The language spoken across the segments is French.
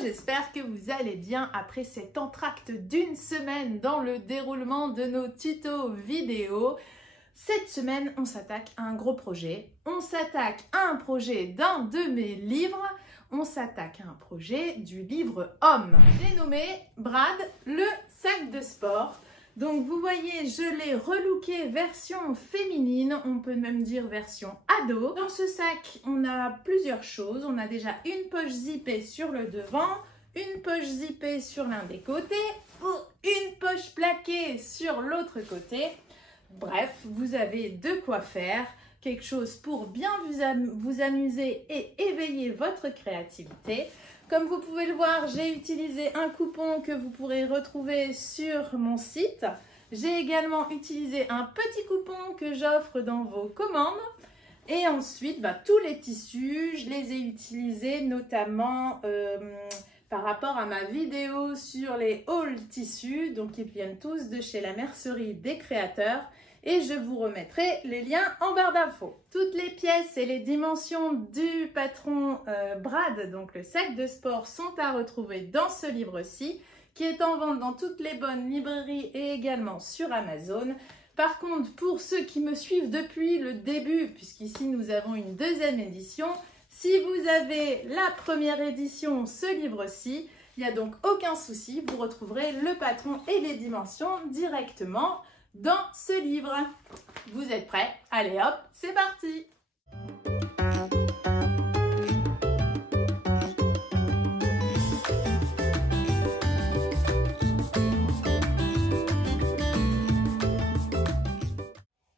j'espère que vous allez bien après cet entracte d'une semaine dans le déroulement de nos tutos vidéo. Cette semaine, on s'attaque à un gros projet. On s'attaque à un projet d'un de mes livres. On s'attaque à un projet du livre Homme. J'ai nommé Brad, le sac de sport. Donc vous voyez, je l'ai relooké version féminine, on peut même dire version ado. Dans ce sac, on a plusieurs choses. On a déjà une poche zippée sur le devant, une poche zippée sur l'un des côtés, une poche plaquée sur l'autre côté. Bref, vous avez de quoi faire, quelque chose pour bien vous amuser et éveiller votre créativité. Comme vous pouvez le voir, j'ai utilisé un coupon que vous pourrez retrouver sur mon site. J'ai également utilisé un petit coupon que j'offre dans vos commandes. Et ensuite, tous les tissus, je les ai utilisés notamment par rapport à ma vidéo sur les hauls tissus. Donc, ils viennent tous de chez la mercerie des créateurs. Et je vous remettrai les liens en barre d'infos. Toutes les pièces et les dimensions du patron Brad, donc le sac de sport, sont à retrouver dans ce livre-ci, qui est en vente dans toutes les bonnes librairies et également sur Amazon. Par contre, pour ceux qui me suivent depuis le début, puisqu'ici nous avons une deuxième édition, si vous avez la première édition, ce livre-ci, il n'y a donc aucun souci, vous retrouverez le patron et les dimensions directement dans ce livre. Vous êtes prêts? Allez hop, c'est parti!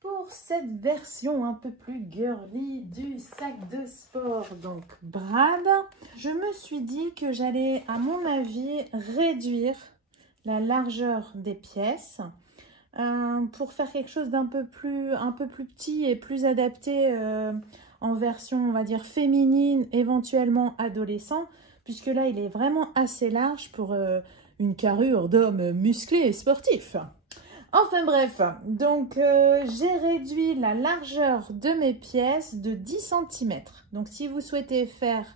Pour cette version un peu plus girly du sac de sport, donc Brad, je me suis dit que j'allais, à mon avis, réduire la largeur des pièces pour faire quelque chose d'un peu plus petit et plus adapté en version, on va dire, féminine, éventuellement adolescent, puisque là, il est vraiment assez large pour une carrure d'homme musclé et sportif. Enfin bref, donc j'ai réduit la largeur de mes pièces de 10 cm. Donc si vous souhaitez faire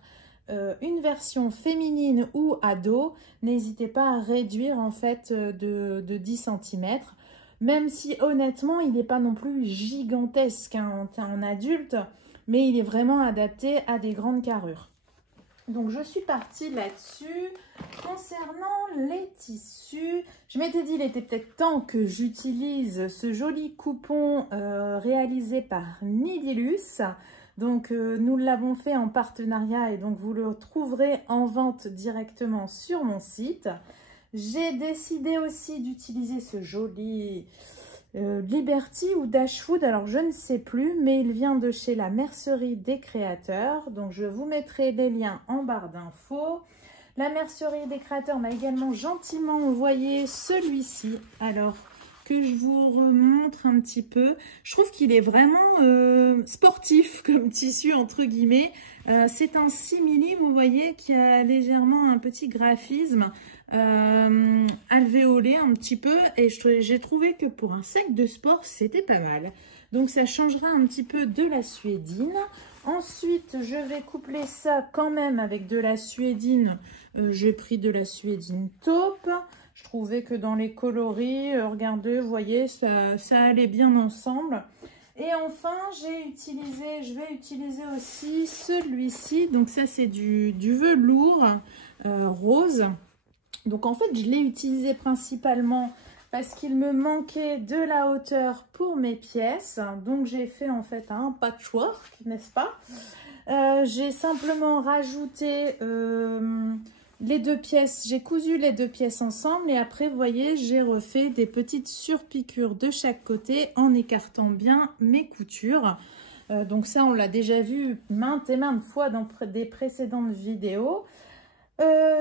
une version féminine ou ado, n'hésitez pas à réduire en fait de 10 cm. Même si honnêtement, il n'est pas non plus gigantesque en adulte, mais il est vraiment adapté à des grandes carrures. Donc je suis partie là-dessus. Concernant les tissus, je m'étais dit il était peut-être temps que j'utilise ce joli coupon réalisé par Nidilus. Donc nous l'avons fait en partenariat et donc vous le trouverez en vente directement sur mon site. J'ai décidé aussi d'utiliser ce joli Liberty ou Dashwood, alors je ne sais plus, mais il vient de chez la mercerie des créateurs. Donc je vous mettrai les liens en barre d'infos. La mercerie des créateurs m'a également gentiment envoyé celui-ci. Alors que je vous remontre un petit peu. Je trouve qu'il est vraiment sportif comme tissu entre guillemets. C'est un simili, vous voyez, qui a légèrement un petit graphisme alvéolé un petit peu. Et j'ai trouvé que pour un sac de sport, c'était pas mal. Donc ça changera un petit peu de la suédine. Ensuite, je vais coupler ça quand même avec de la suédine. J'ai pris de la suédine taupe. Je trouvais que dans les coloris, regardez, vous voyez, ça allait bien ensemble. Et enfin, je vais utiliser aussi celui-ci. Donc ça, c'est du velours rose. Donc en fait, je l'ai utilisé principalement parce qu'il me manquait de la hauteur pour mes pièces. Donc j'ai fait en fait un patchwork, n'est-ce pas? J'ai simplement rajouté les deux pièces, j'ai cousu les deux pièces ensemble et après, vous voyez, j'ai refait des petites surpiqûres de chaque côté en écartant bien mes coutures. Donc ça, on l'a déjà vu maintes et maintes fois dans des précédentes vidéos.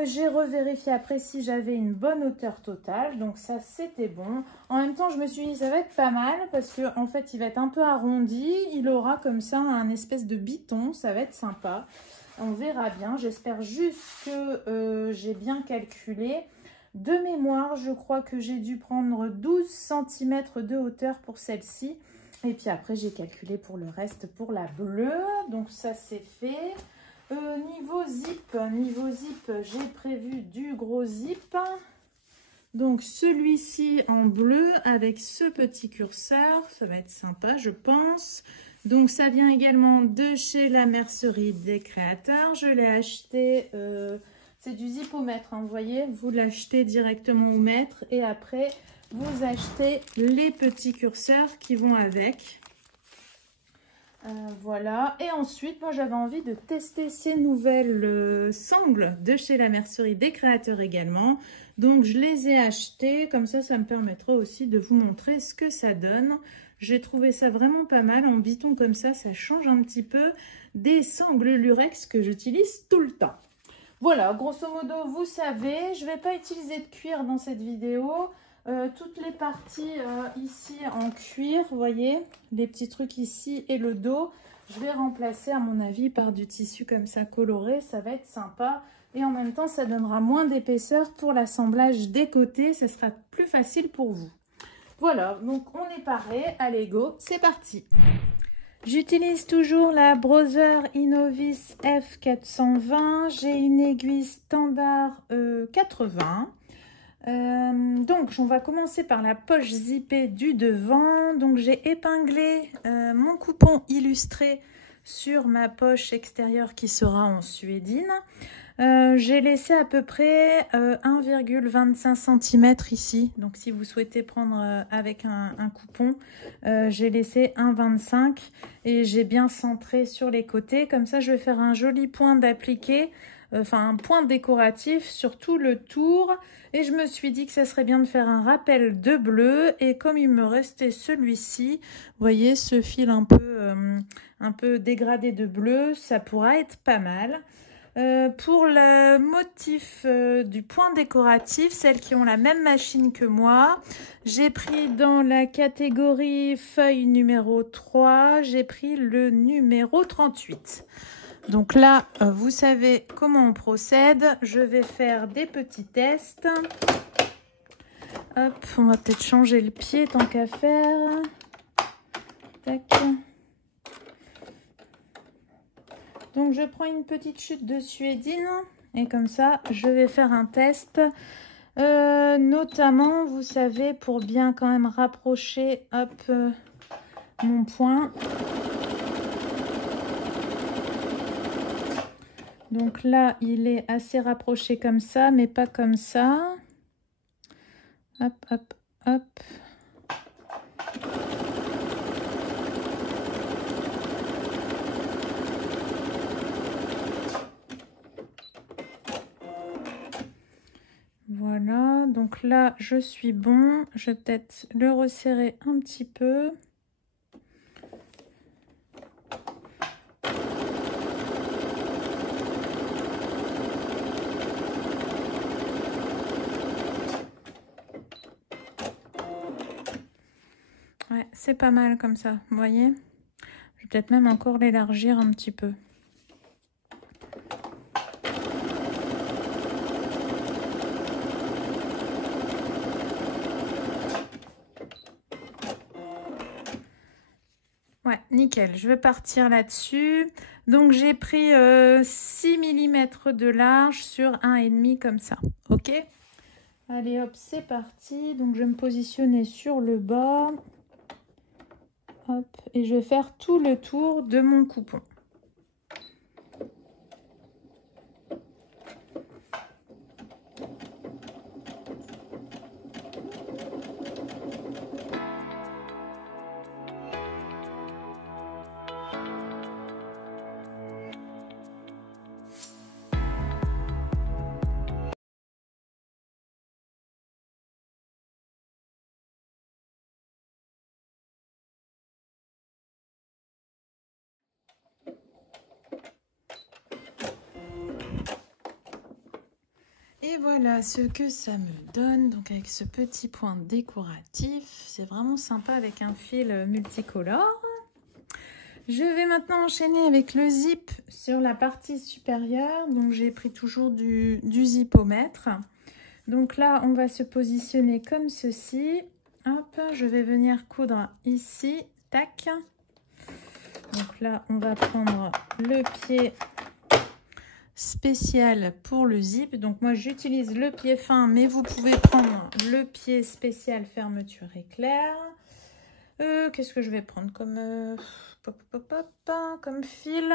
J'ai revérifié après si j'avais une bonne hauteur totale, donc ça c'était bon. En même temps, je me suis dit ça va être pas mal parce que en fait, il va être un peu arrondi. Il aura comme ça un espèce de biton, ça va être sympa. On verra bien, j'espère juste que j'ai bien calculé. De mémoire, je crois que j'ai dû prendre 12 cm de hauteur pour celle-ci. Et puis après, j'ai calculé pour le reste, pour la bleue. Donc ça, c'est fait. Niveau zip, j'ai prévu du gros zip. Donc celui-ci en bleu avec ce petit curseur, ça va être sympa je pense. Donc ça vient également de chez la mercerie des créateurs. Je l'ai acheté, c'est du zipomètre, hein, vous voyez, vous l'achetez directement au mètre et après vous achetez les petits curseurs qui vont avec. Voilà, et ensuite moi j'avais envie de tester ces nouvelles sangles de chez la mercerie des créateurs également, donc je les ai achetées, comme ça me permettra aussi de vous montrer ce que ça donne. J'ai trouvé ça vraiment pas mal, en biton comme ça change un petit peu des sangles lurex que j'utilise tout le temps. Voilà, grosso modo vous savez, je vais pas utiliser de cuir dans cette vidéo. Toutes les parties ici en cuir, vous voyez, les petits trucs ici et le dos, je vais remplacer à mon avis par du tissu comme ça coloré, ça va être sympa et en même temps ça donnera moins d'épaisseur pour l'assemblage des côtés, ça sera plus facile pour vous. Voilà, donc on est paré, allez go, c'est parti. J'utilise toujours la Brother Innovis F420, j'ai une aiguille standard 80. Donc on va commencer par la poche zippée du devant. Donc j'ai épinglé mon coupon illustré sur ma poche extérieure qui sera en suédine. J'ai laissé à peu près 1,25 cm ici. Donc si vous souhaitez prendre avec un coupon, j'ai laissé 1,25 et j'ai bien centré sur les côtés. Comme ça je vais faire un joli point d'appliqué. Enfin un point décoratif sur tout le tour et je me suis dit que ça serait bien de faire un rappel de bleu et comme il me restait celui-ci, vous voyez ce fil un peu dégradé de bleu, ça pourra être pas mal. Pour le motif du point décoratif, celles qui ont la même machine que moi, j'ai pris dans la catégorie feuille numéro 3, j'ai pris le numéro 38. Donc là, vous savez comment on procède. Je vais faire des petits tests. Hop, on va peut-être changer le pied tant qu'à faire. Tac. Donc je prends une petite chute de suédine et comme ça, je vais faire un test. Notamment, vous savez, pour bien quand même rapprocher, hop, mon point. Donc là, il est assez rapproché comme ça, mais pas comme ça. Hop, hop, hop. Voilà, donc là, je suis bon. Je vais peut-être le resserrer un petit peu. Ouais, c'est pas mal comme ça, vous voyez. Je vais peut-être même encore l'élargir un petit peu. Ouais, nickel. Je vais partir là-dessus. Donc, j'ai pris 6 mm de large sur 1,5 comme ça. OK? Allez, hop, c'est parti. Donc, je vais me positionner sur le bas. Hop, et je vais faire tout le tour de mon coupon. Et voilà ce que ça me donne, donc avec ce petit point décoratif, c'est vraiment sympa avec un fil multicolore. Je vais maintenant enchaîner avec le zip sur la partie supérieure, donc j'ai pris toujours du zipomètre. Donc là, on va se positionner comme ceci. Hop, je vais venir coudre ici, tac. Donc là, on va prendre le pied spécial pour le zip. Donc moi j'utilise le pied fin, mais vous pouvez prendre le pied spécial fermeture éclair. Qu'est-ce que je vais prendre comme, comme fil,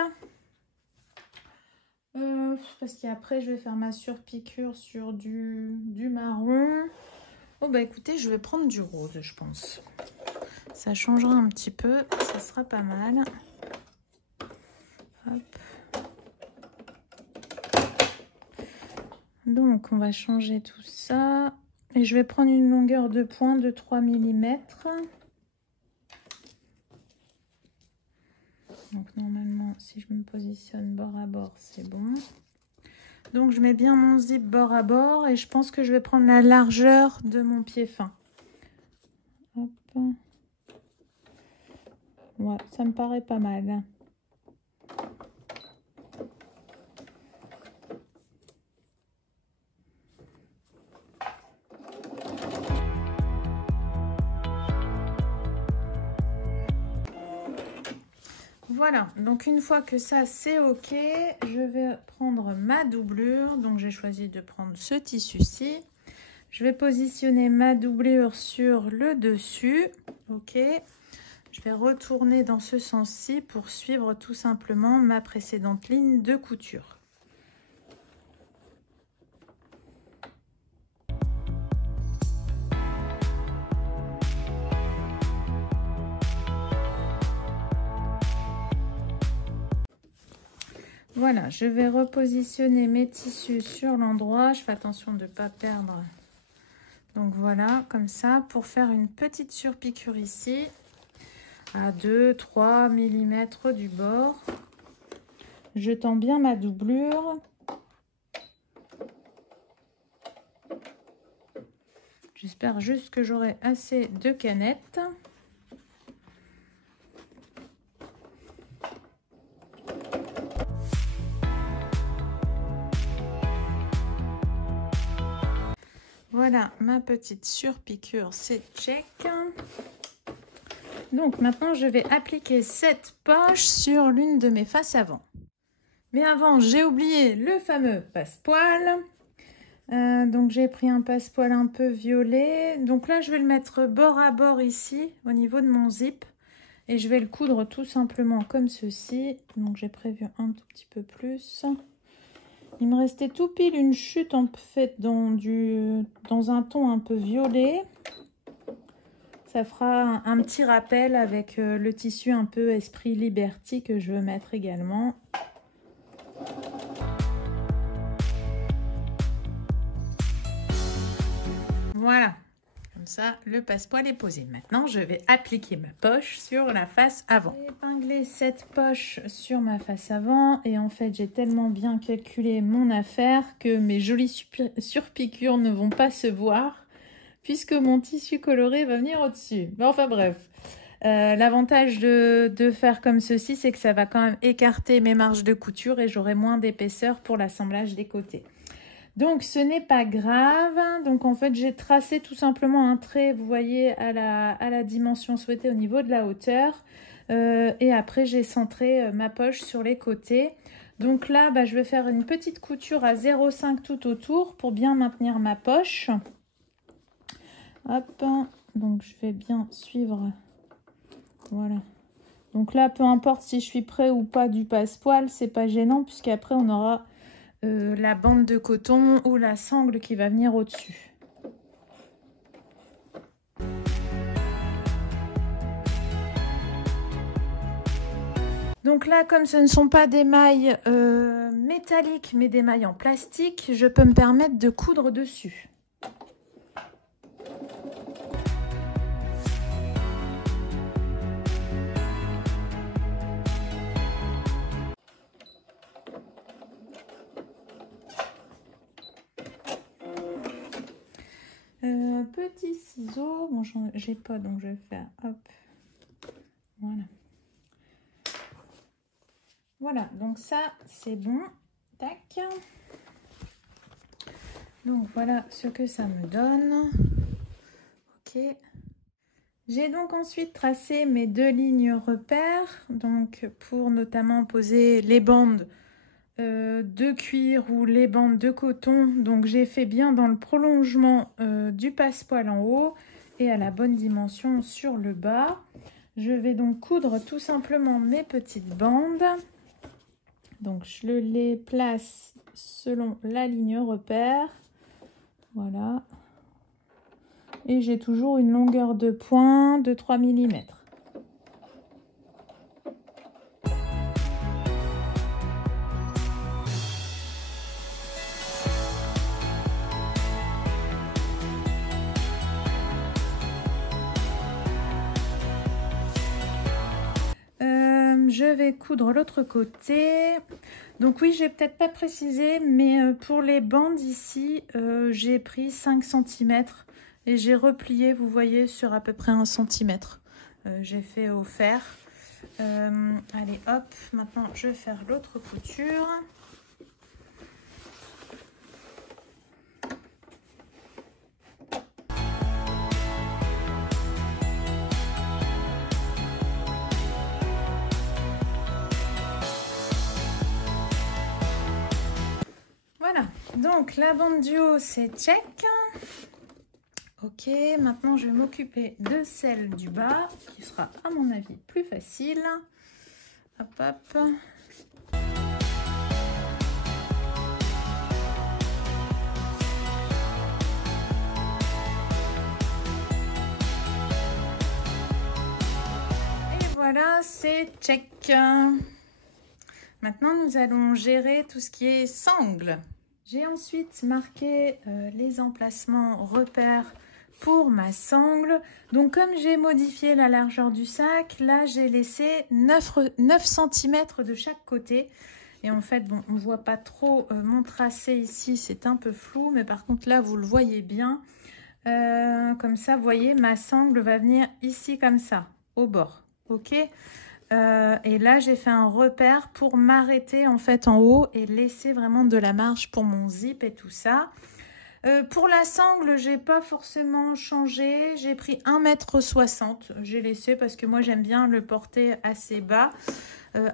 parce qu'après je vais faire ma surpiqûre sur du marron. Oh bah écoutez, je vais prendre du rose, je pense. Ça changera un petit peu, ça sera pas mal. Hop. Donc on va changer tout ça. Et je vais prendre une longueur de pointe de 3 mm. Donc normalement, si je me positionne bord à bord, c'est bon. Donc je mets bien mon zip bord à bord et je pense que je vais prendre la largeur de mon pied fin. Hop. Ouais, ça me paraît pas mal. Voilà, donc une fois que ça c'est ok, je vais prendre ma doublure. Donc j'ai choisi de prendre ce tissu-ci. Je vais positionner ma doublure sur le dessus. Ok, je vais retourner dans ce sens-ci pour suivre tout simplement ma précédente ligne de couture. Voilà, je vais repositionner mes tissus sur l'endroit. Je fais attention de ne pas perdre. Donc voilà, comme ça, pour faire une petite surpiqûre ici, à 2-3 mm du bord. Je tends bien ma doublure. J'espère juste que j'aurai assez de canettes. Voilà, ma petite surpiqûre, c'est check. Donc maintenant, je vais appliquer cette poche sur l'une de mes faces avant. Mais avant, j'ai oublié le fameux passepoil. Donc j'ai pris un passepoil un peu violet. Donc là, je vais le mettre bord à bord ici, au niveau de mon zip. Et je vais le coudre tout simplement comme ceci. Donc j'ai prévu un tout petit peu plus. Il me restait tout pile une chute en fait dans un ton un peu violet. Ça fera un petit rappel avec le tissu un peu Esprit Liberty que je veux mettre également. Voilà, comme ça le passepoil est posé. Maintenant je vais appliquer ma poche sur la face avant. J'ai épinglé cette poche sur ma face avant et en fait j'ai tellement bien calculé mon affaire que mes jolies surpiqûres ne vont pas se voir puisque mon tissu coloré va venir au-dessus. Bon, enfin bref. L'avantage de faire comme ceci, c'est que ça va quand même écarter mes marges de couture et j'aurai moins d'épaisseur pour l'assemblage des côtés. Donc ce n'est pas grave. Donc en fait j'ai tracé tout simplement un trait, vous voyez, à la dimension souhaitée au niveau de la hauteur. Et après j'ai centré ma poche sur les côtés. Donc là je vais faire une petite couture à 0,5 tout autour pour bien maintenir ma poche. Hop, donc je vais bien suivre. Voilà. Donc là, peu importe si je suis près ou pas du passepoil, c'est pas gênant puisqu'après on aura la bande de coton ou la sangle qui va venir au-dessus. Donc là, comme ce ne sont pas des mailles métalliques mais des mailles en plastique, je peux me permettre de coudre dessus. Petit ciseau, bon j'ai pas donc je vais faire hop, voilà. Voilà, donc ça c'est bon, tac. Donc voilà ce que ça me donne. Ok. J'ai donc ensuite tracé mes deux lignes repères, donc pour notamment poser les bandes de cuir ou les bandes de coton. Donc j'ai fait bien dans le prolongement du passepoil en haut et à la bonne dimension sur le bas. Je vais donc coudre tout simplement mes petites bandes. Donc je les place selon la ligne repère. Voilà. Et j'ai toujours une longueur de point de 3 mm. Je vais coudre l'autre côté. Donc oui, j'ai peut-être pas précisé, mais pour les bandes ici, j'ai pris 5 cm et j'ai replié, vous voyez, sur à peu près 1 cm. J'ai fait au fer. Allez, hop, maintenant je vais faire l'autre couture. Voilà, donc la bande du haut c'est check. Ok, maintenant je vais m'occuper de celle du bas qui sera à mon avis plus facile. Hop hop. Et voilà, c'est check. Maintenant nous allons gérer tout ce qui est sangle. J'ai ensuite marqué les emplacements repères pour ma sangle. Donc comme j'ai modifié la largeur du sac, là j'ai laissé 9 cm de chaque côté. Et en fait, bon, on ne voit pas trop mon tracé ici, c'est un peu flou. Mais par contre là, vous le voyez bien. Comme ça, vous voyez, ma sangle va venir ici comme ça, au bord. Ok. Et là j'ai fait un repère pour m'arrêter en fait en haut et laisser vraiment de la marge pour mon zip et tout ça. Pour la sangle, j'ai pas forcément changé, j'ai pris 1,60 m, j'ai laissé parce que moi j'aime bien le porter assez bas.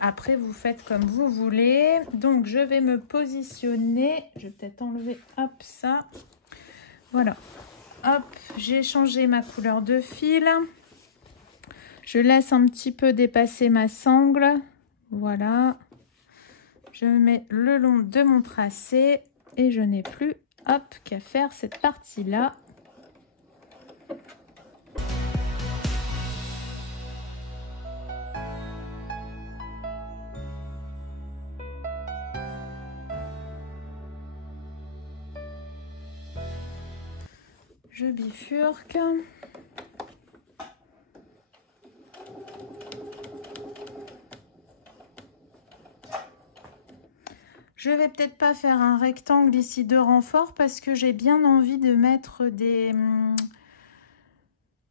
Après vous faites comme vous voulez. Donc je vais me positionner, je vais peut-être enlever hop ça. Voilà, hop, j'ai changé ma couleur de fil. Je laisse un petit peu dépasser ma sangle. Voilà. Je me mets le long de mon tracé et je n'ai plus, hop, qu'à faire cette partie-là. Je bifurque. Je vais peut-être pas faire un rectangle ici de renfort parce que j'ai bien envie de mettre des...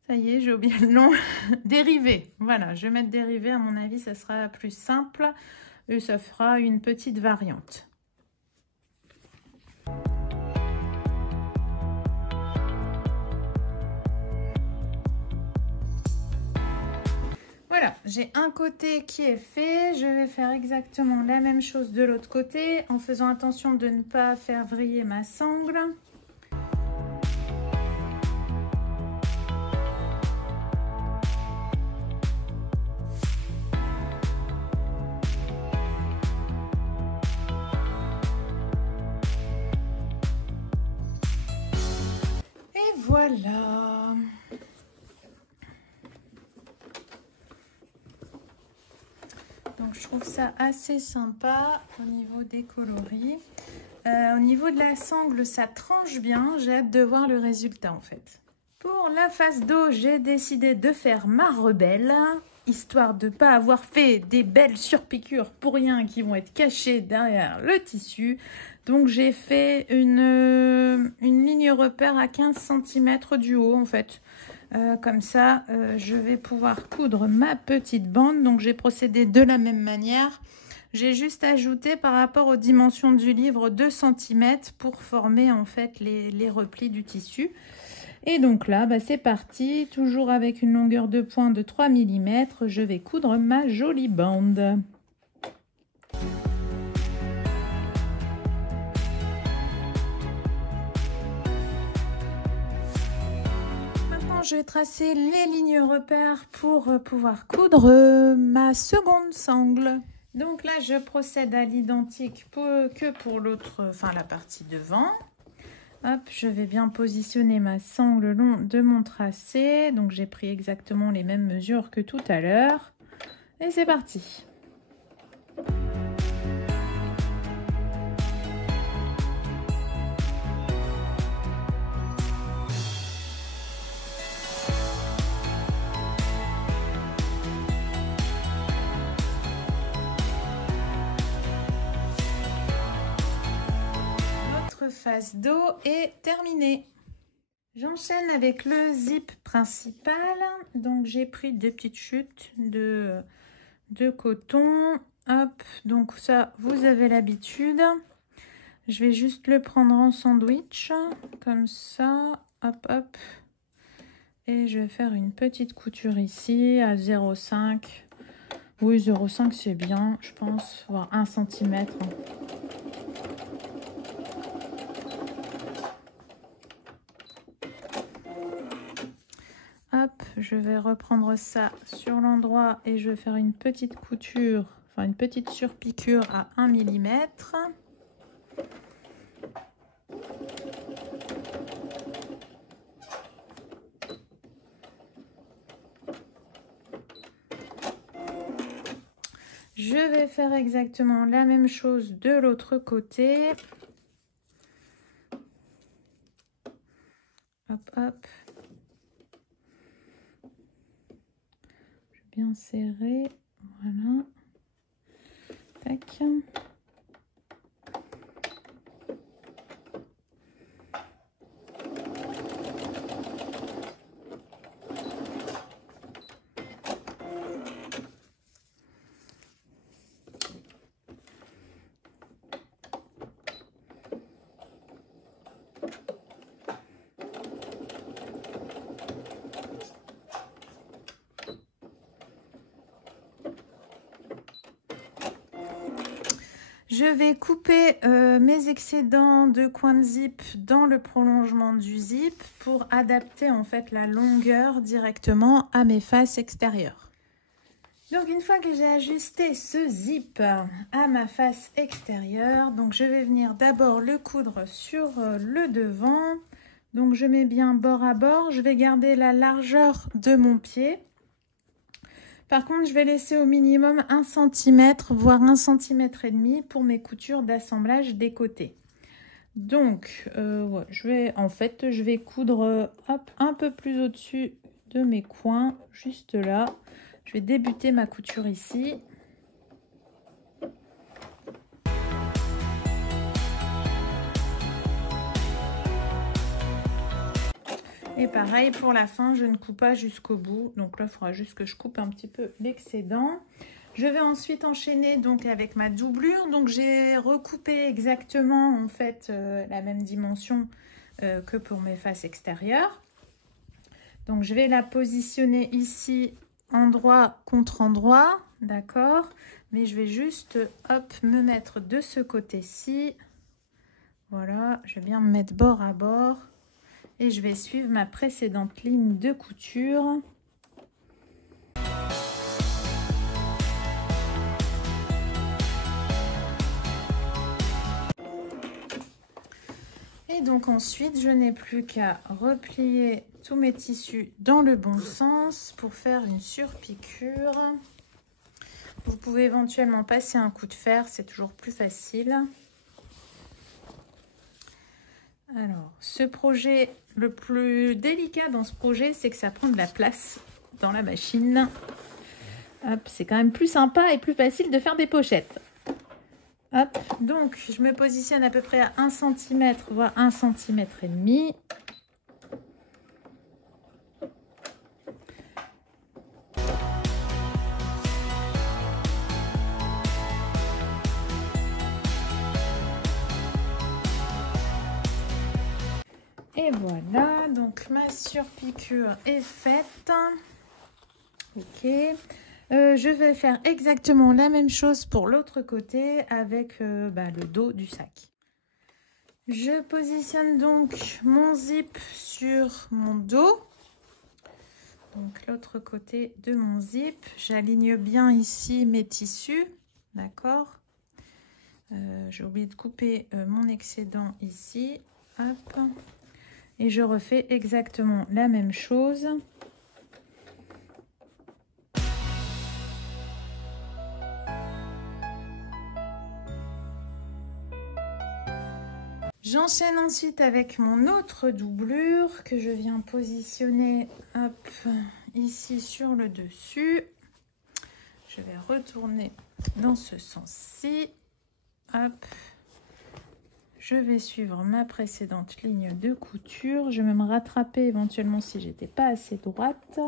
Ça y est, j'ai oublié le nom. Des rivets. Voilà, je vais mettre des rivets. À mon avis, ça sera plus simple et ça fera une petite variante. Voilà, j'ai un côté qui est fait. Je vais faire exactement la même chose de l'autre côté en faisant attention de ne pas faire vriller ma sangle. Et voilà. Donc je trouve ça assez sympa au niveau des coloris. Au niveau de la sangle, ça tranche bien. J'ai hâte de voir le résultat en fait. Pour la face dos, j'ai décidé de faire ma rebelle, histoire de ne pas avoir fait des belles surpiqûres pour rien qui vont être cachées derrière le tissu. Donc j'ai fait une ligne repère à 15 cm du haut en fait. Comme ça, je vais pouvoir coudre ma petite bande. Donc, j'ai procédé de la même manière. J'ai juste ajouté par rapport aux dimensions du livre 2 cm pour former en fait les replis du tissu. Et donc là, bah, c'est parti. Toujours avec une longueur de pointe de 3 mm, je vais coudre ma jolie bande. maintenant, je vais tracer les lignes repères pour pouvoir coudre ma seconde sangle. Donc là, je procède à l'identique que pour l'autre, enfin la partie devant. Hop, je vais bien positionner ma sangle le long de mon tracé. Donc j'ai pris exactement les mêmes mesures que tout à l'heure. Et c'est parti. Face dos est terminée. J'enchaîne avec le zip principal. Donc j'ai pris deux petites chutes de coton. Hop, donc ça vous avez l'habitude. Je vais juste le prendre en sandwich comme ça. Hop hop. Et je vais faire une petite couture ici à 0,5. Oui, 0,5 c'est bien, je pense, voire 1 cm. Hop, je vais reprendre ça sur l'endroit et je vais faire une petite couture, enfin une petite surpiqûre à 1 mm. Je vais faire exactement la même chose de l'autre côté. Hop, hop. Bien serré, voilà. Tac. Je vais couper mes excédents de coins de zip dans le prolongement du zip pour adapter en fait la longueur directement à mes faces extérieures. Donc une fois que j'ai ajusté ce zip à ma face extérieure, donc je vais venir d'abord le coudre sur le devant. Donc je mets bien bord à bord, je vais garder la largeur de mon pied. Par contre, je vais laisser au minimum 1 cm, voire 1,5 cm pour mes coutures d'assemblage des côtés. Donc, ouais, je vais coudre hop, un peu plus au-dessus de mes coins, juste là. Je vais débuter ma couture ici. Et pareil pour la fin, je ne coupe pas jusqu'au bout. Donc là, il faudra juste que je coupe un petit peu l'excédent. Je vais ensuite enchaîner donc avec ma doublure. Donc j'ai recoupé exactement en fait la même dimension que pour mes faces extérieures. Donc je vais la positionner ici endroit contre endroit, d'accord. Mais je vais juste hop me mettre de ce côté-ci. Voilà, je vais bien me mettre bord à bord. Et je vais suivre ma précédente ligne de couture. Et donc ensuite, je n'ai plus qu'à replier tous mes tissus dans le bon sens pour faire une surpiqûre. Vous pouvez éventuellement passer un coup de fer, c'est toujours plus facile. Alors, ce projet, le plus délicat dans ce projet, c'est que ça prend de la place dans la machine. Hop, c'est quand même plus sympa et plus facile de faire des pochettes. Hop, donc je me positionne à peu près à 1 cm, voire 1 cm et demi. Et voilà, donc ma surpiqûre est faite. Ok. Je vais faire exactement la même chose pour l'autre côté avec le dos du sac. Je positionne donc mon zip sur mon dos. Donc l'autre côté de mon zip, j'aligne bien ici mes tissus, d'accord. J'ai oublié de couper mon excédent ici, hop. Et je refais exactement la même chose. J'enchaîne ensuite avec mon autre doublure que je viens positionner hop, ici sur le dessus. Je vais retourner dans ce sens-ci. Hop. Je vais suivre ma précédente ligne de couture. Je vais me rattraper éventuellement si j'étais pas assez droite.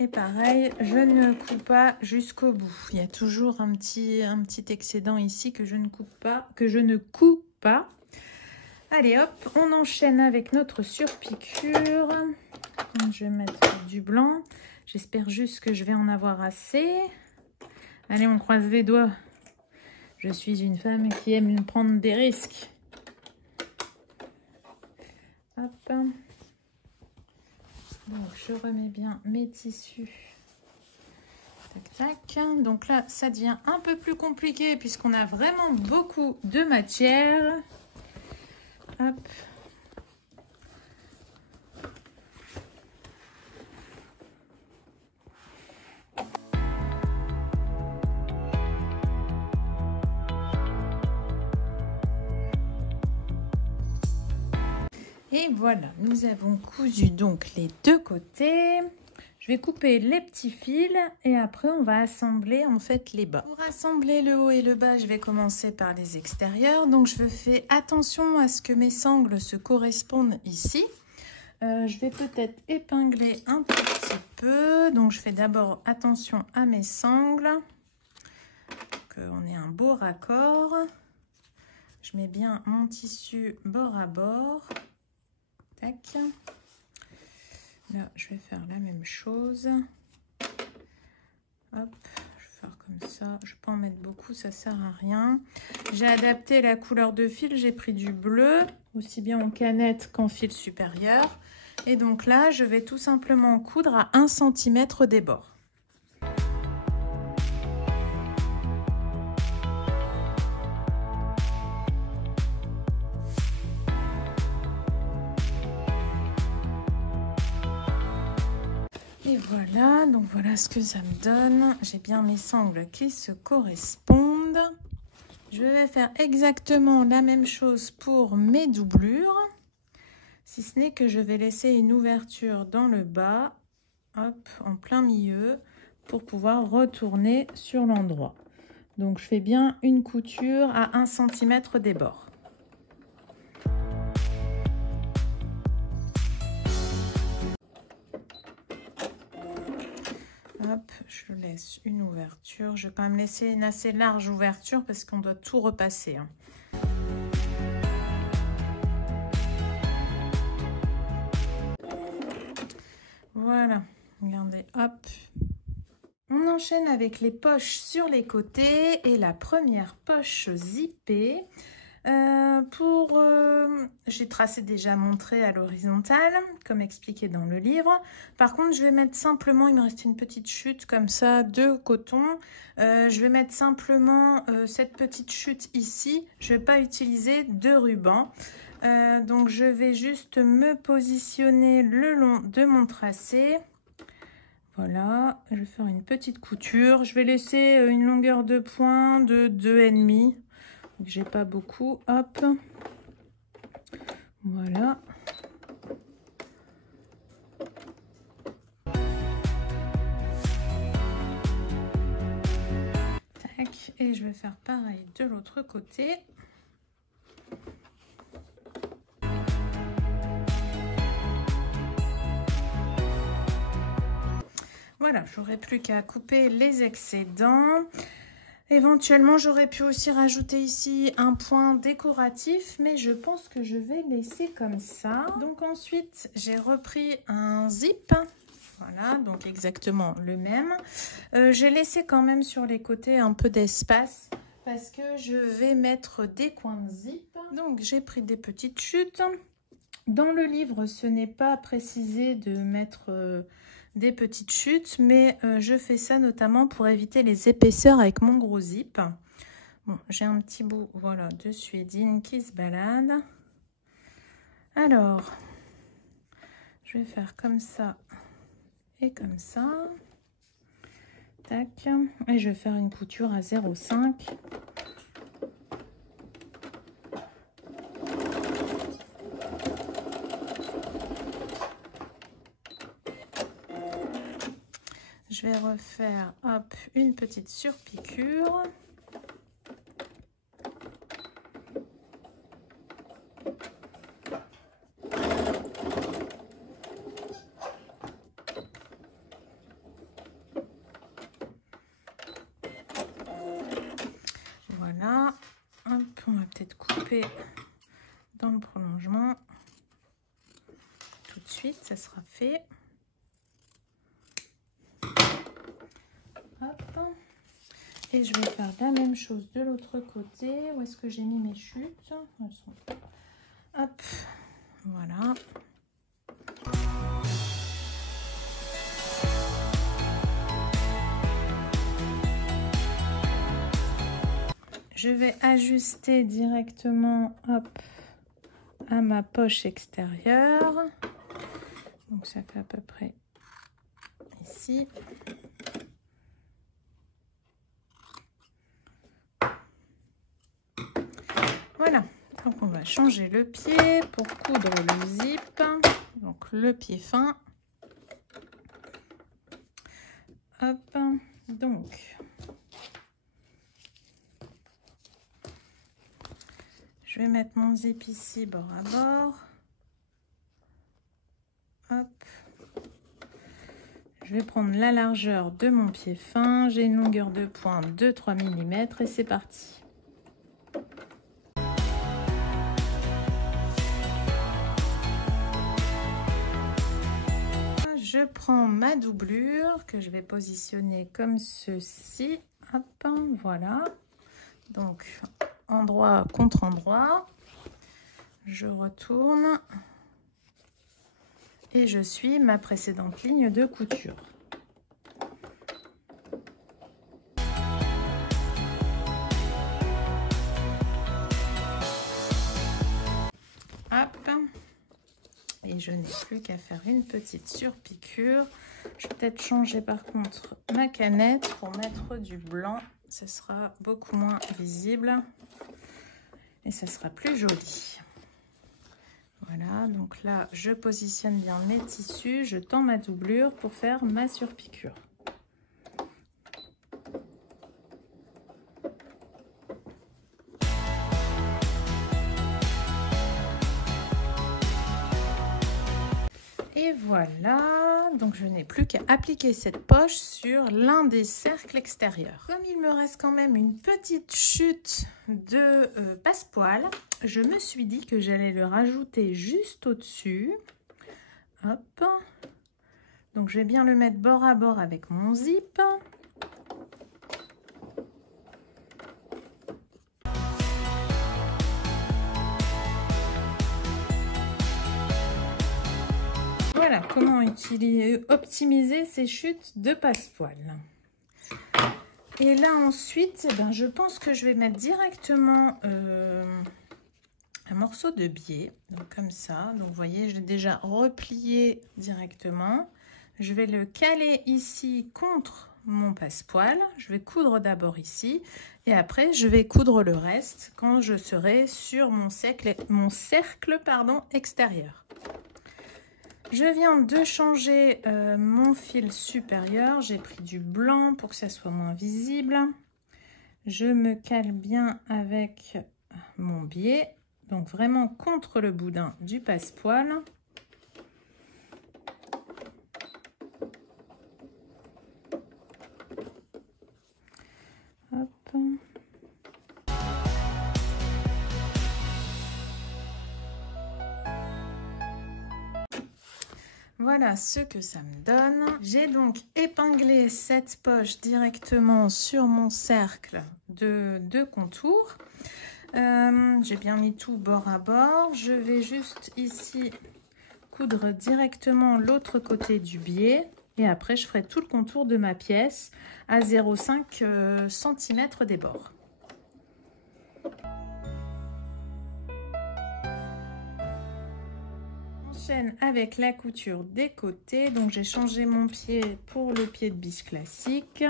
Et pareil, je ne coupe pas jusqu'au bout. Il y a toujours un petit excédent ici que je ne coupe pas, Allez hop, on enchaîne avec notre surpiqûre. Je vais mettre du blanc. J'espère juste que je vais en avoir assez. Allez, on croise les doigts. Je suis une femme qui aime prendre des risques. Hop. Donc, je remets bien mes tissus. Tac, tac. Donc là, ça devient un peu plus compliqué puisqu'on a vraiment beaucoup de matière. Hop. Et voilà, nous avons cousu donc les deux côtés. Je vais couper les petits fils et après on va assembler en fait les bas. Pour assembler le haut et le bas, je vais commencer par les extérieurs. Donc je fais attention à ce que mes sangles se correspondent ici. Je vais peut-être épingler un tout petit peu. Donc je fais d'abord attention à mes sangles. Qu'on ait un beau raccord. Je mets bien mon tissu bord à bord. Tac. Là, je vais faire la même chose. Hop, je vais faire comme ça. Je ne vais pas en mettre beaucoup, ça ne sert à rien. J'ai adapté la couleur de fil. J'ai pris du bleu, aussi bien en canette qu'en fil supérieur. Et donc là, je vais tout simplement coudre à 1 cm des bords. Et voilà, donc voilà ce que ça me donne. J'ai bien mes sangles qui se correspondent. Je vais faire exactement la même chose pour mes doublures. Si ce n'est que je vais laisser une ouverture dans le bas, hop, en plein milieu, pour pouvoir retourner sur l'endroit. Donc je fais bien une couture à 1 cm des bords. Hop, je laisse une ouverture. Je vais quand même laisser une assez large ouverture parce qu'on doit tout repasser. Hein. Voilà, regardez, hop. On enchaîne avec les poches sur les côtés et la première poche zippée. J'ai tracé déjà mon trait à l'horizontale, comme expliqué dans le livre. Par contre, je vais mettre simplement, il me reste une petite chute comme ça de coton. Je vais mettre simplement cette petite chute ici. Je ne vais pas utiliser de ruban. Donc, je vais juste me positionner le long de mon tracé. Voilà, je vais faire une petite couture. Je vais laisser une longueur de point de 2,5. J'ai pas beaucoup, hop, voilà. Tac, et je vais faire pareil de l'autre côté. Voilà, j'aurais plus qu'à couper les excédents. Éventuellement, j'aurais pu aussi rajouter ici un point décoratif, mais je pense que je vais laisser comme ça. Donc ensuite, j'ai repris un zip. Voilà, donc exactement le même. J'ai laissé quand même sur les côtés un peu d'espace parce que je vais mettre des coins de zip. Donc j'ai pris des petites chutes. Dans le livre, ce n'est pas précisé de mettre des petites chutes, mais je fais ça notamment pour éviter les épaisseurs avec mon gros zip. Bon, j'ai un petit bout, voilà, de suédine qui se balade. Alors, je vais faire comme ça et comme ça. Tac. Et je vais faire une couture à 0,5. Je vais refaire, hop, une petite surpiqûre. Voilà, hop, on va peut-être couper dans le prolongement. Tout de suite, ça sera fait. Hop. Et je vais faire la même chose de l'autre côté. Où est-ce que j'ai mis mes chutes? Elles sont... Hop, voilà. Je vais ajuster directement, hop, à ma poche extérieure. Donc ça fait à peu près ici. Voilà, donc on va changer le pied pour coudre le zip. Donc le pied fin. Hop, donc je vais mettre mon zip ici bord à bord. Hop. Je vais prendre la largeur de mon pied fin. J'ai une longueur de pointe de 3 mm et c'est parti. Je prends ma doublure que je vais positionner comme ceci. Hop, voilà. Donc, endroit contre endroit. Je retourne. Et je suis ma précédente ligne de couture. Hop. Et je n'ai plus qu'à faire une petite surpiqûre. Je vais peut-être changer par contre ma canette pour mettre du blanc. Ce sera beaucoup moins visible. Et ça sera plus joli. Voilà, donc là, je positionne bien mes tissus, je tends ma doublure pour faire ma surpiqûre. Et voilà, donc je n'ai plus qu'à appliquer cette poche sur l'un des cercles extérieurs. Comme il me reste quand même une petite chute de passepoil, je me suis dit que j'allais le rajouter juste au-dessus. Hop. Donc je vais bien le mettre bord à bord avec mon zip. Voilà comment optimiser ces chutes de passepoil. Et là ensuite, eh ben, je pense que je vais mettre directement un morceau de biais, donc comme ça. Donc vous voyez, je l'ai déjà replié directement. Je vais le caler ici contre mon passepoil. Je vais coudre d'abord ici et après je vais coudre le reste quand je serai sur mon cercle extérieur. Je viens de changer mon fil supérieur. J'ai pris du blanc pour que ça soit moins visible. Je me cale bien avec mon biais. Donc vraiment contre le boudin du passepoil. Hop. voilà ce que ça me donne. J'ai donc épinglé cette poche directement sur mon cercle de contour. J'ai bien mis tout bord à bord. Je vais juste ici coudre directement l'autre côté du biais. Et après, je ferai tout le contour de ma pièce à 0,5 cm des bords. J'enchaîne avec la couture des côtés. Donc, j'ai changé mon pied pour le pied de biche classique.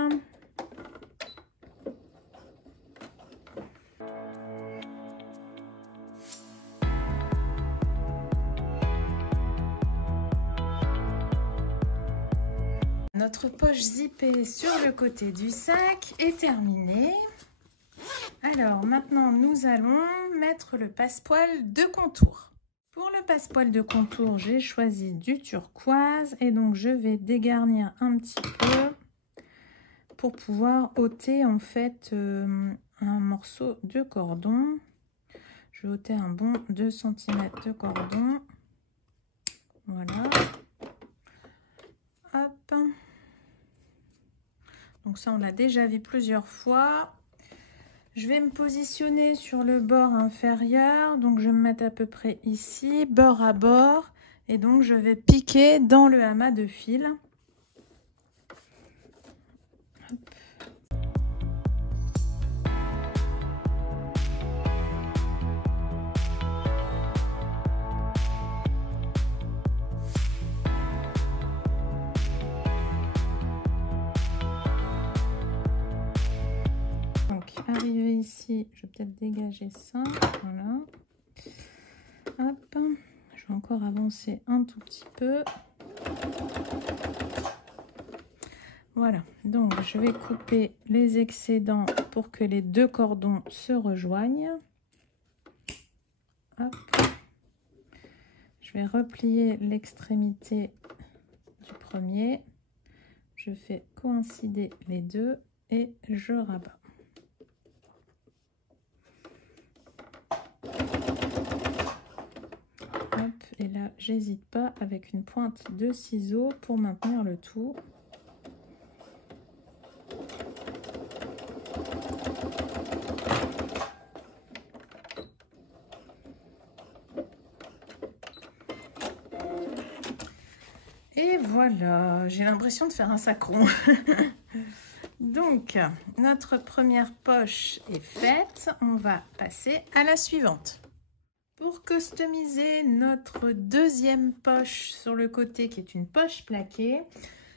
Notre poche zippée sur le côté du sac est terminée. Alors maintenant, nous allons mettre le passepoil de contour. Pour le passepoil de contour, j'ai choisi du turquoise et donc je vais dégarnir un petit peu pour pouvoir ôter en fait un morceau de cordon. Je vais ôter un bon 2 cm de cordon. Voilà. Hop. Donc ça, on l'a déjà vu plusieurs fois. Je vais me positionner sur le bord inférieur. Donc je vais me mettre à peu près ici, bord à bord. Et donc je vais piquer dans le amas de fil. Hop. Arrivé ici, je vais peut-être dégager ça, voilà. Hop, je vais encore avancer un tout petit peu. Voilà, donc je vais couper les excédents pour que les deux cordons se rejoignent. Hop. Je vais replier l'extrémité du premier. Je fais coïncider les deux et je rabats. Et là, j'hésite pas avec une pointe de ciseaux pour maintenir le tout. Et voilà, j'ai l'impression de faire un sacron. Donc, notre première poche est faite. On va passer à la suivante. Pour customiser notre deuxième poche sur le côté, qui est une poche plaquée,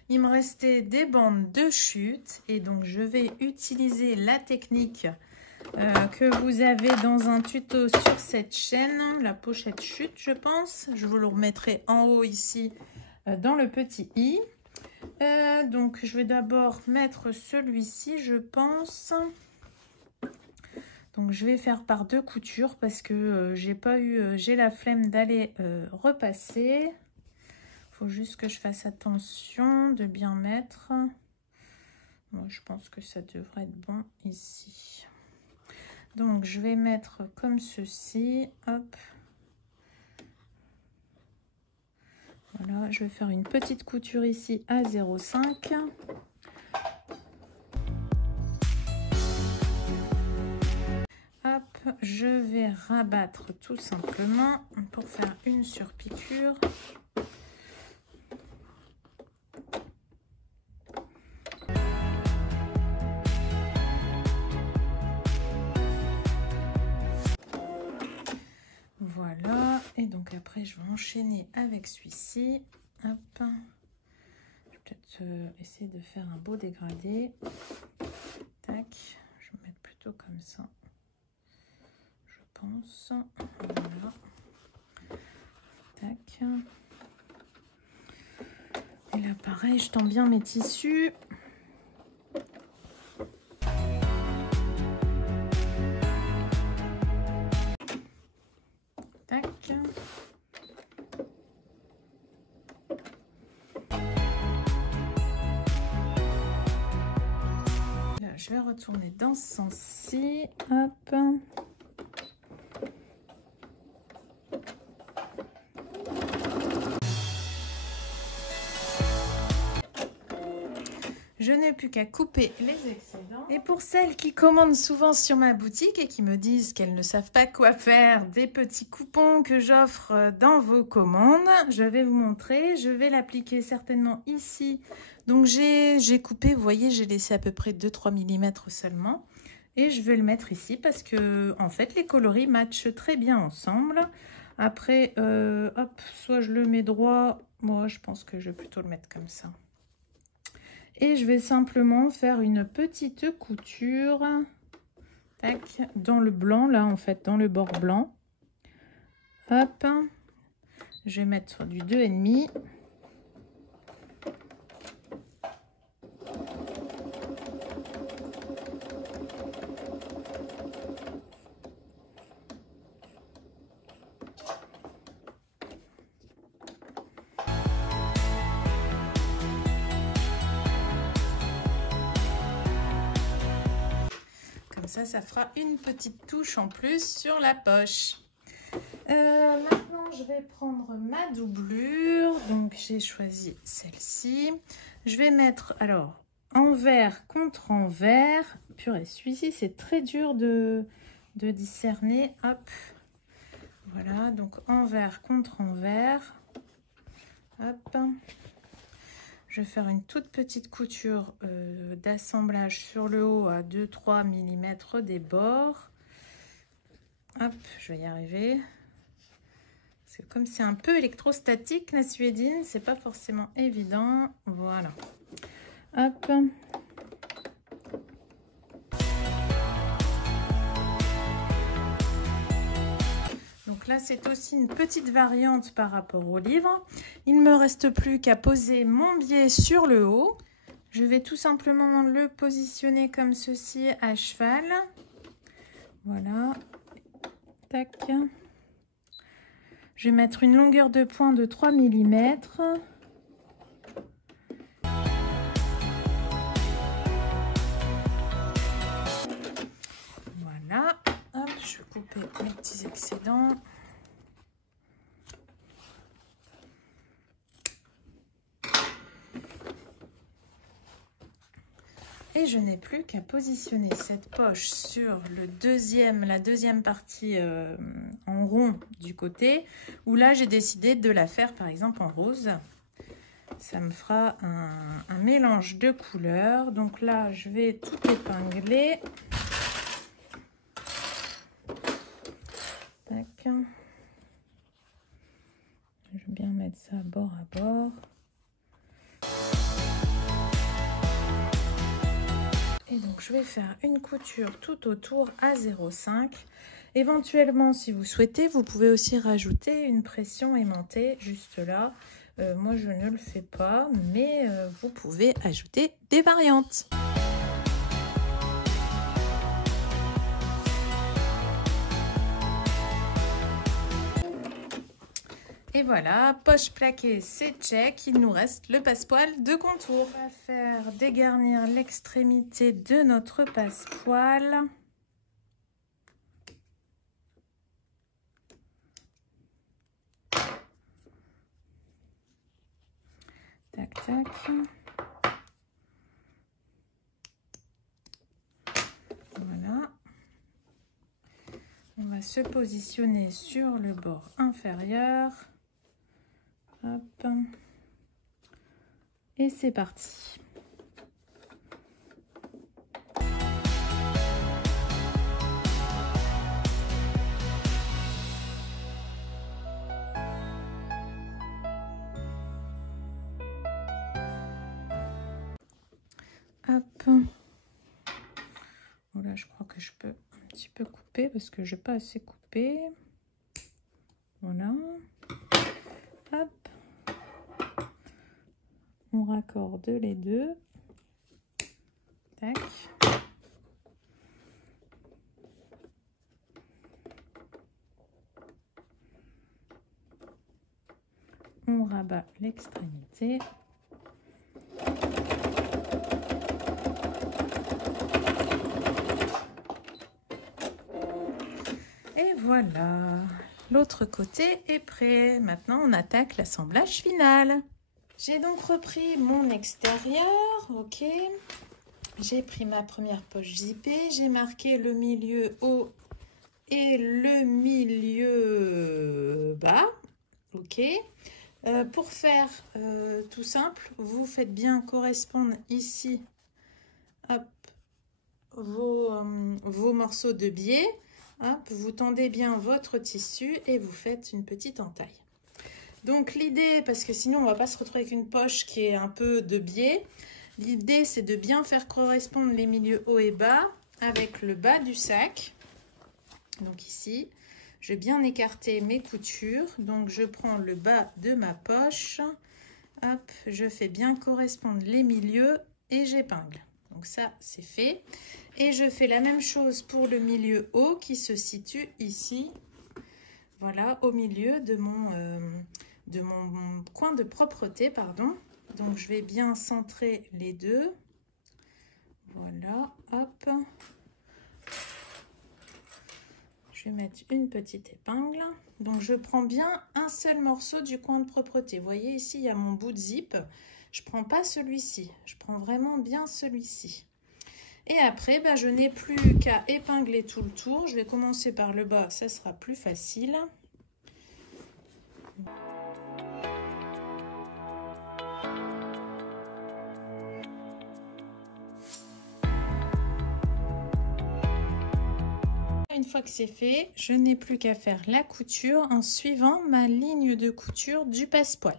il me restait des bandes de chute. Et donc, je vais utiliser la technique que vous avez dans un tuto sur cette chaîne, la pochette chute, je pense. Je vous le remettrai en haut ici, dans le petit i. Donc, je vais d'abord mettre celui-ci, je pense. Donc, je vais faire par deux coutures parce que j'ai la flemme d'aller repasser. Il faut juste que je fasse attention de bien mettre. Moi, je pense que ça devrait être bon ici. Donc, je vais mettre comme ceci. Hop. Voilà, je vais faire une petite couture ici à 0,5. Hop, je vais rabattre tout simplement pour faire une surpiqûre. Voilà, et donc après je vais enchaîner avec celui-ci. Hop, je vais peut-être essayer de faire un beau dégradé. Tac, je vais mettre plutôt comme ça, je pense. Voilà, tac. Et là pareil, je tends bien mes tissus. Je vais retourner dans ce sens-ci. Hop. je n'ai plus qu'à couper les excédents. Et pour celles qui commandent souvent sur ma boutique et qui me disent qu'elles ne savent pas quoi faire des petits coupons que j'offre dans vos commandes, je vais vous montrer. Je vais l'appliquer certainement ici. Donc j'ai coupé, vous voyez, j'ai laissé à peu près 2-3 mm seulement. Et je vais le mettre ici parce que en fait les coloris matchent très bien ensemble. Après, hop, soit je le mets droit. Moi, je pense que je vais plutôt le mettre comme ça. Et je vais simplement faire une petite couture, tac, dans le blanc, là, en fait, dans le bord blanc. Hop, je vais mettre du 2,5. Ça fera une petite touche en plus sur la poche. Maintenant, je vais prendre ma doublure. Donc, j'ai choisi celle-ci. Je vais mettre, alors, envers contre envers. Purée, celui-ci, c'est très dur de discerner. Hop. Voilà, donc envers contre envers. Hop. Je vais faire une toute petite couture d'assemblage sur le haut à 2-3 mm des bords. Hop, je vais y arriver. C'est comme c'est un peu électrostatique la suédine, c'est pas forcément évident. Voilà. Hop. Là, c'est aussi une petite variante par rapport au livre. Il ne me reste plus qu'à poser mon biais sur le haut. Je vais tout simplement le positionner comme ceci à cheval. Voilà. Tac. Je vais mettre une longueur de point de 3 mm. Voilà. Hop, je vais couper mes petits excédents. Et je n'ai plus qu'à positionner cette poche sur la deuxième partie en rond du côté, où là j'ai décidé de la faire par exemple en rose. Ça me fera un mélange de couleurs. Donc là, je vais tout épingler. Tac. Je vais bien mettre ça bord à bord. Et donc, je vais faire une couture tout autour à 0,5. Éventuellement, si vous souhaitez, vous pouvez aussi rajouter une pression aimantée juste là. Moi, je ne le fais pas, mais vous pouvez ajouter des variantes. Et voilà, poche plaquée, c'est check. Il nous reste le passepoil de contour. On va faire dégarnir l'extrémité de notre passepoil. Tac, tac. Voilà. On va se positionner sur le bord inférieur. Hop. Et c'est parti. Hop. Voilà, je crois que je peux un petit peu couper parce que je n'ai pas assez coupé. Voilà. Hop. On raccorde les deux. Tac. On rabat l'extrémité. Et voilà, l'autre côté est prêt. Maintenant, on attaque l'assemblage final. J'ai donc repris mon extérieur. ok. J'ai pris ma première poche zippée, j'ai marqué le milieu haut et le milieu bas, ok. Pour faire tout simple, vous faites bien correspondre ici, hop, vos morceaux de biais, hop, vous tendez bien votre tissu et vous faites une petite entaille. Donc l'idée, parce que sinon on va pas se retrouver avec une poche qui est un peu de biais, l'idée c'est de bien faire correspondre les milieux haut et bas avec le bas du sac. Donc ici, je vais bien écarter mes coutures. Donc je prends le bas de ma poche, hop, je fais bien correspondre les milieux et j'épingle. Donc ça c'est fait. Et je fais la même chose pour le milieu haut qui se situe ici. Voilà, au milieu de mon coin de propreté, pardon. Donc je vais bien centrer les deux. Voilà, hop. Je vais mettre une petite épingle. Donc je prends bien un seul morceau du coin de propreté. Vous voyez ici, il y a mon bout de zip. Je ne prends pas celui-ci. Je prends vraiment bien celui-ci. Et après, je n'ai plus qu'à épingler tout le tour. Je vais commencer par le bas, ça sera plus facile. Une fois que c'est fait, je n'ai plus qu'à faire la couture en suivant ma ligne de couture du passepoil.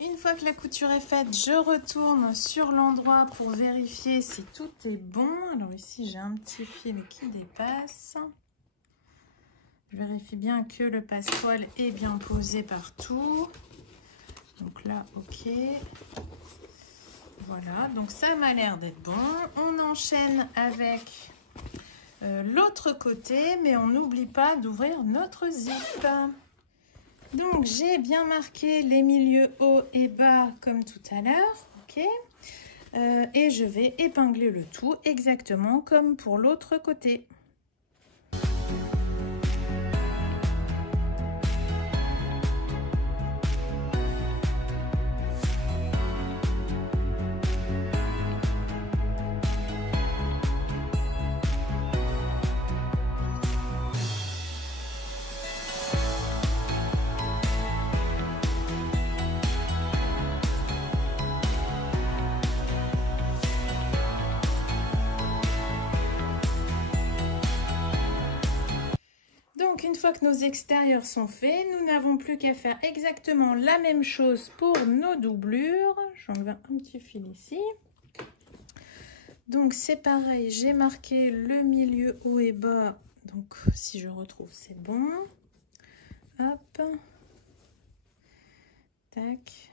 Une fois que la couture est faite, je retourne sur l'endroit pour vérifier si tout est bon. Alors ici, j'ai un petit fil qui dépasse. Je vérifie bien que le passepoil est bien posé partout. Donc là, ok. Voilà, donc ça m'a l'air d'être bon. On enchaîne avec l'autre côté, mais on n'oublie pas d'ouvrir notre zip. Donc, j'ai bien marqué les milieux haut et bas comme tout à l'heure, ok. Et je vais épingler le tout exactement comme pour l'autre côté. Donc une fois que nos extérieurs sont faits, nous n'avons plus qu'à faire exactement la même chose pour nos doublures. J'enlève un petit fil ici. Donc c'est pareil, j'ai marqué le milieu haut et bas. Donc si je retrouve, c'est bon. Hop. Tac.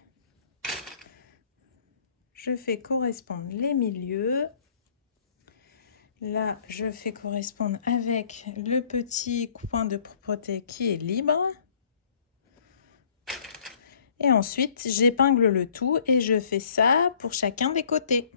Je fais correspondre les milieux. Là, je fais correspondre avec le petit coin de propreté qui est libre. Et ensuite, j'épingle le tout et je fais ça pour chacun des côtés.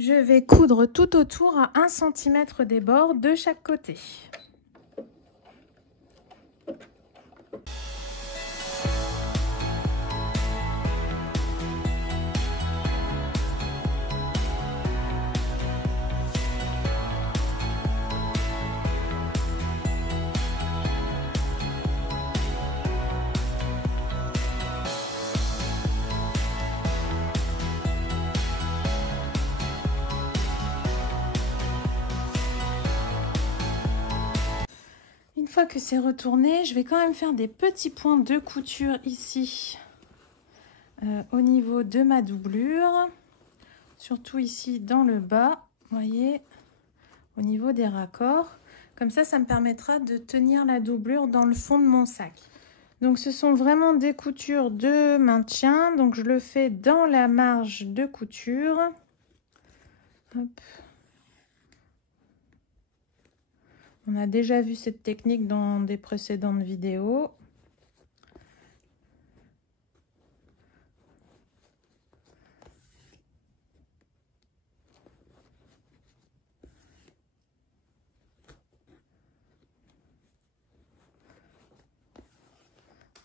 Je vais coudre tout autour à 1 cm des bords de chaque côté. Une fois que c'est retourné, je vais quand même faire des petits points de couture ici au niveau de ma doublure, surtout ici dans le bas, vous voyez, au niveau des raccords. Comme ça me permettra de tenir la doublure dans le fond de mon sac. Donc ce sont vraiment des coutures de maintien. Donc je le fais dans la marge de couture. Hop. On a déjà vu cette technique dans des précédentes vidéos.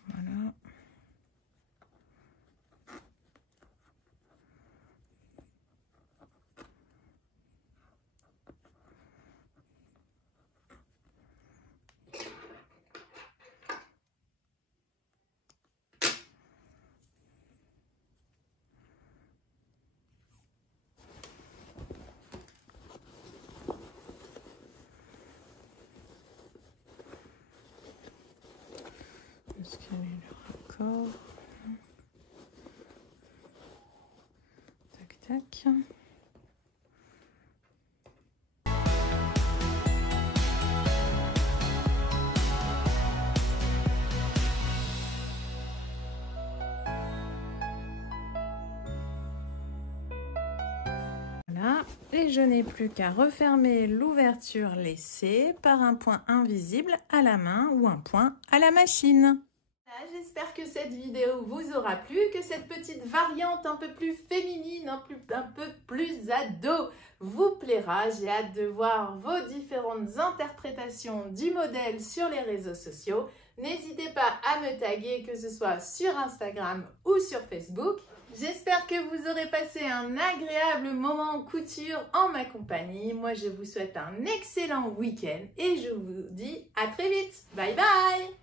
Voilà. Est-ce qu'il y a eu le raccord? Tac, tac. Voilà. Et je n'ai plus qu'à refermer l'ouverture laissée par un point invisible à la main ou un point à la machine. J'espère que cette vidéo vous aura plu, que cette petite variante un peu plus féminine, un peu plus ado vous plaira. J'ai hâte de voir vos différentes interprétations du modèle sur les réseaux sociaux. N'hésitez pas à me taguer, que ce soit sur Instagram ou sur Facebook. J'espère que vous aurez passé un agréable moment en couture en ma compagnie. Moi, je vous souhaite un excellent week-end et je vous dis à très vite. Bye bye!